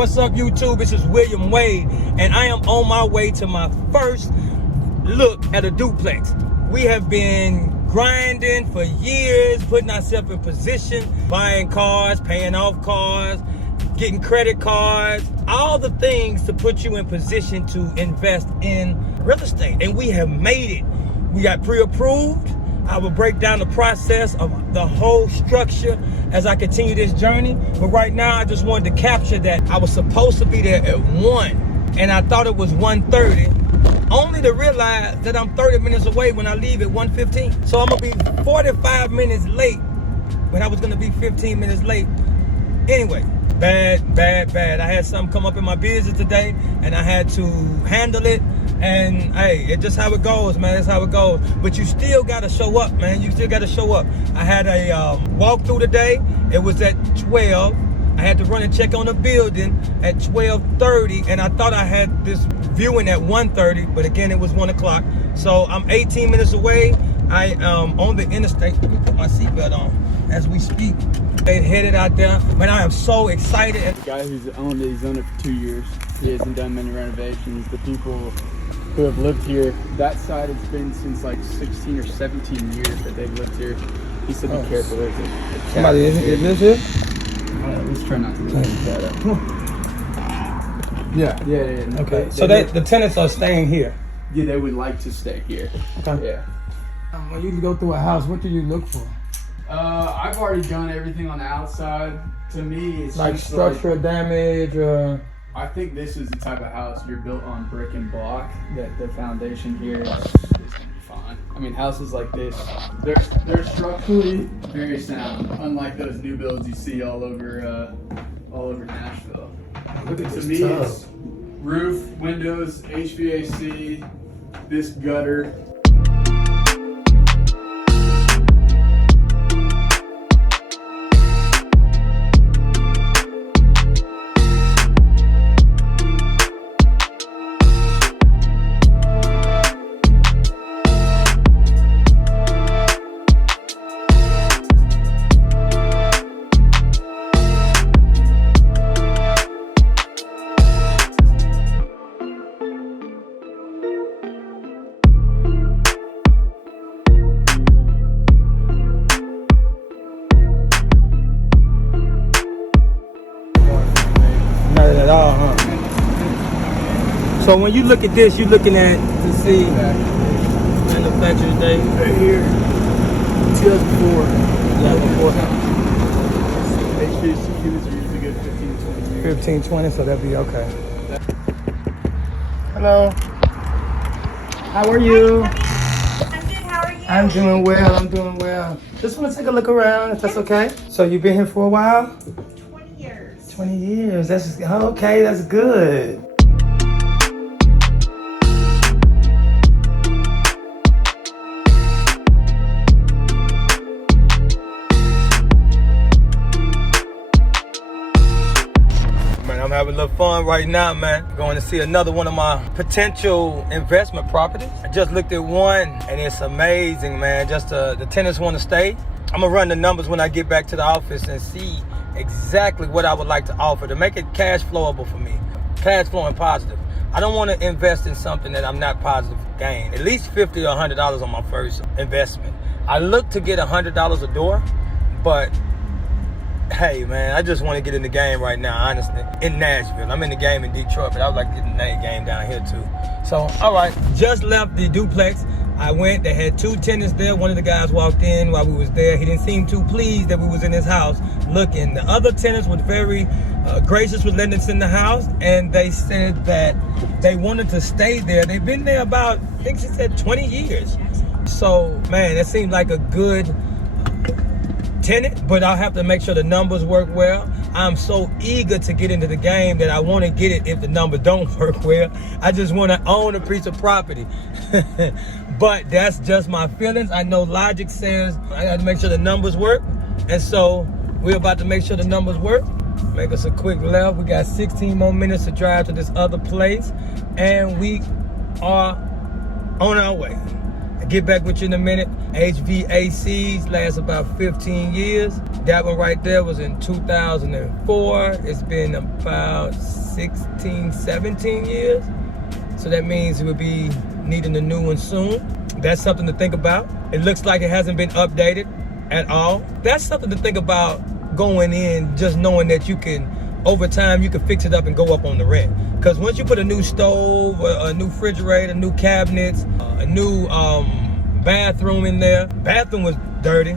what's up YouTube? This is William Wade, and I am on my way to my first look at a duplex. We have been grinding for years, putting ourselves in position, buying cars, paying off cars, getting credit cards, all the things to put you in position to invest in real estate. And we have made it. We got pre-approved. I will break down the process of the whole structure as I continue this journey. But right now, I just wanted to capture that I was supposed to be there at 1, and I thought it was 1:30, only to realize that I'm 30 minutes away when I leave at 1:15. So I'm gonna be 45 minutes late, but I was gonna be 15 minutes late. Anyway, bad. I had something come up in my business today, and I had to handle it. And hey, it's just how it goes, man. That's how it goes. But you still gotta show up, man. You still gotta show up. I had a walkthrough today. It was at 12. I had to run and check on the building at 12:30, and I thought I had this viewing at 1:30, but again, it was 1 o'clock. So I'm 18 minutes away. I am on the interstate. Let me put my seatbelt on as we speak. They headed out there. Man, I am so excited. The guy who's owned it, he's owned it for 2 years. He hasn't done many renovations. The people who have lived here, that side has been since like 16 or 17 years that they've lived here. He said, be careful, there's a cat. Somebody lives here? Let's try not to let the cat up. Yeah. Okay, so the tenants are staying here? Yeah, they would like to stay here. Okay. Yeah. When you go through a house, what do you look for? I've already done everything on the outside. To me, it's like just structural damage or... I think this is the type of house you're built on brick and block, that the foundation here is gonna be fine. I mean, houses like this, they're structurally very sound, unlike those new builds you see all over Nashville. Look at To this me, tub. it's roof, windows, HVAC, this gutter. So when you look at this, you're looking at to see manufacturer's date Right here, 2004. HVAC units are usually good 15 to 20 years. 15, 20, so that'd be okay. Hello. How are you? I'm good. How are you? I'm doing well. Just want to take a look around, if that's okay. So you've been here for a while? 20 years. 20 years. That's okay. That's good. I'm having a little fun right now, man. Going to see another one of my potential investment properties. I just looked at one, and it's amazing, man. Just the tenants want to stay. I'm gonna run the numbers when I get back to the office and see exactly what I would like to offer to make it cash flowable for me, cash flowing positive. I don't want to invest in something that I'm not positive gain. At least $50 or $100 on my first investment. I look to get $100 a door, but hey, man, I just want to get in the game right now, honestly. In Nashville. I'm in the game in Detroit, but I would like to get in the game down here, too. So, all right, just left the duplex. I went, they had 2 tenants there. One of the guys walked in while we was there. He didn't seem too pleased that we was in his house looking. The other tenants were very gracious with letting us in the house, and they said that they wanted to stay there. They've been there about, I think she said 20 years. So, man, that seemed like a good tenant, but I'll have to make sure the numbers work well. I'm so eager to get into the game that I want to get it if the numbers don't work well. I just want to own a piece of property. But that's just my feelings. I know logic says I got to make sure the numbers work, and so we're about to make sure the numbers work. Make us a quick left. We got 16 more minutes to drive to this other place, and we are on our way. I'll get back with you in a minute. HVACs last about 15 years. That one right there was in 2004. It's been about 16, 17 years. So that means it would be needing a new one soon. That's something to think about. It looks like it hasn't been updated at all. That's something to think about going in, just knowing that you can, over time, you can fix it up and go up on the rent. Because once you put a new stove, a new refrigerator, new cabinets, a new bathroom in there. Bathroom was dirty.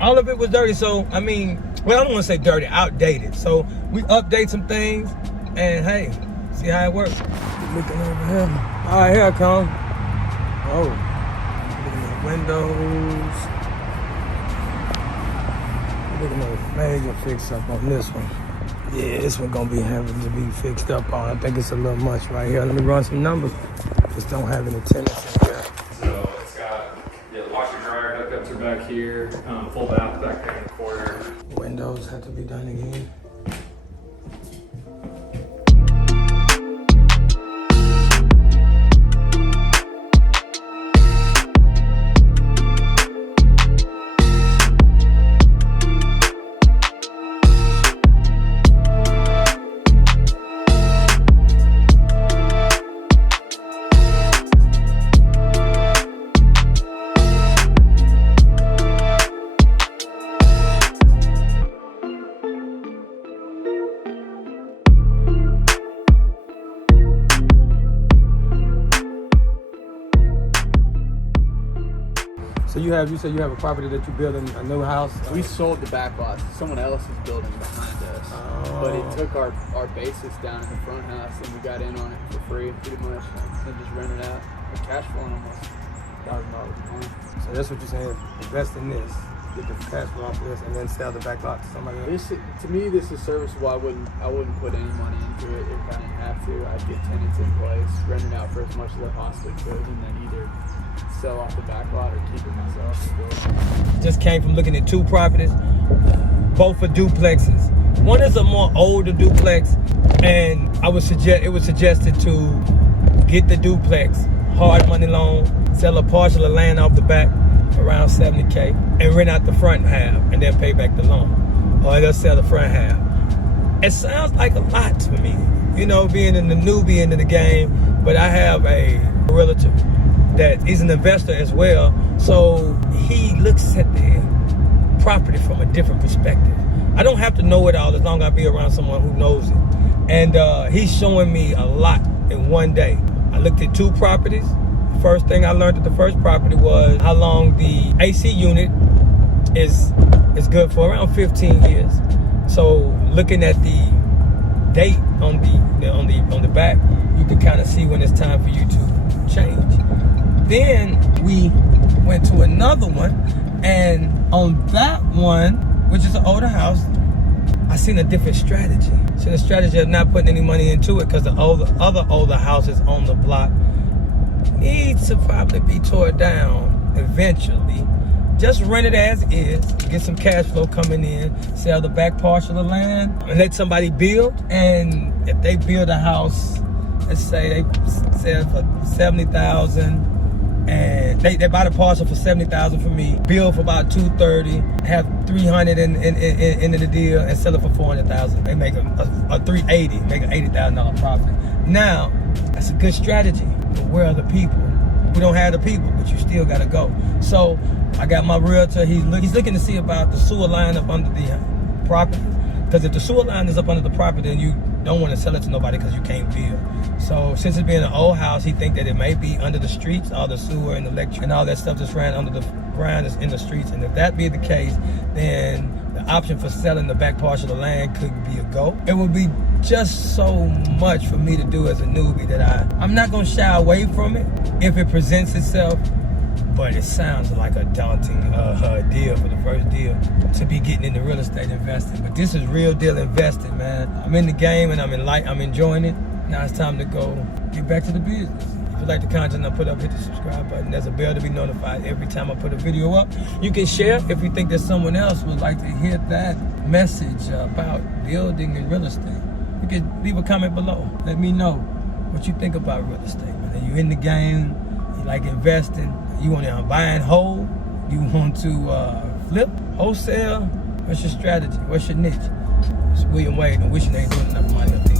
All of it was dirty. So, I mean, well, I don't want to say dirty, outdated. So we update some things and hey, see how it works. Looking over here. All right, here I come. Oh, looking at the windows. Looking at a major fix up on this one. Yeah, this one gonna be having to be fixed up on. I think it's a little much right here. Let me run some numbers. Just don't have any tenants in here. So it's got the washer dryer hookups are back here, full bath back there in the corner. Windows have to be done again. So you said you have a property that you built in a new house? We sold the back lots. Someone else is building behind us. Oh. But it took our basis down in the front house and we got in on it for free pretty much and just rented out. We're cash flowing almost $1,000 a month. So that's what you're saying, invest in this, get the cash flow off this, and then sell the back lot to somebody else? To me, this is serviceable. I wouldn't put any money into it if I didn't have to. I'd get tenants in place, rent it out for as much as I possibly could, and then either sell off the back lot or keep it myself. Just came from looking at two properties, both are duplexes. One is a more older duplex, and it was suggested to get the duplex, hard money loan, sell a parcel of land off the back for around $70K, and rent out the front half, and then pay back the loan. Or they'll sell the front half. It sounds like a lot for me, you know, being in the newbie into the game, but I have a realtor that is an investor as well, so he looks at the property from a different perspective. I don't have to know it all as long as I be around someone who knows it. And he's showing me a lot in one day. I looked at two properties. First thing I learned at the first property was how long the AC unit is good for, around 15 years. So looking at the date on the back, you can kind of see when it's time for you to change. Then we went to another one, and on that one, which is an older house, I seen a different strategy. Seen a strategy of not putting any money into it because the other older houses on the block needs to probably be torn down eventually. Just rent it as is, get some cash flow coming in, sell the back parcel of land, and let somebody build. And if they build a house, let's say they sell for $70,000, and they buy the parcel for $70,000 for me, build for about $230,000, have $300,000 in the deal, and sell it for $400,000. They make a $380,000, make an $80,000 profit. Now, that's a good strategy. But where are the people? We don't have the people, but you still gotta go. So I got my realtor. He's looking to see about the sewer line up under the property. Because if the sewer line is up under the property, then you don't want to sell it to nobody because you can't build. So since it's being an old house, he think that it may be under the streets, all the sewer and electric and all that stuff that's ran under the ground is in the streets. And if that be the case, then the option for selling the back parcel of land could be a go. It would be just so much for me to do as a newbie that I'm not gonna shy away from it if it presents itself. But it sounds like a daunting deal for the first deal to be getting into real estate investing. But this is real deal investing, man. I'm in the game and I'm enjoying it. Now it's time to go get back to the business. If you like the content I put up, hit the subscribe button. There's a bell to be notified every time I put a video up. You can share if you think that someone else would like to hear that message about building in real estate. You can leave a comment below. Let me know what you think about real estate, man. Are you in the game? You like investing? You want to buy and hold? You want to flip, wholesale? What's your strategy? What's your niche? It's William Wade, and wishing they ain't doing enough money up there.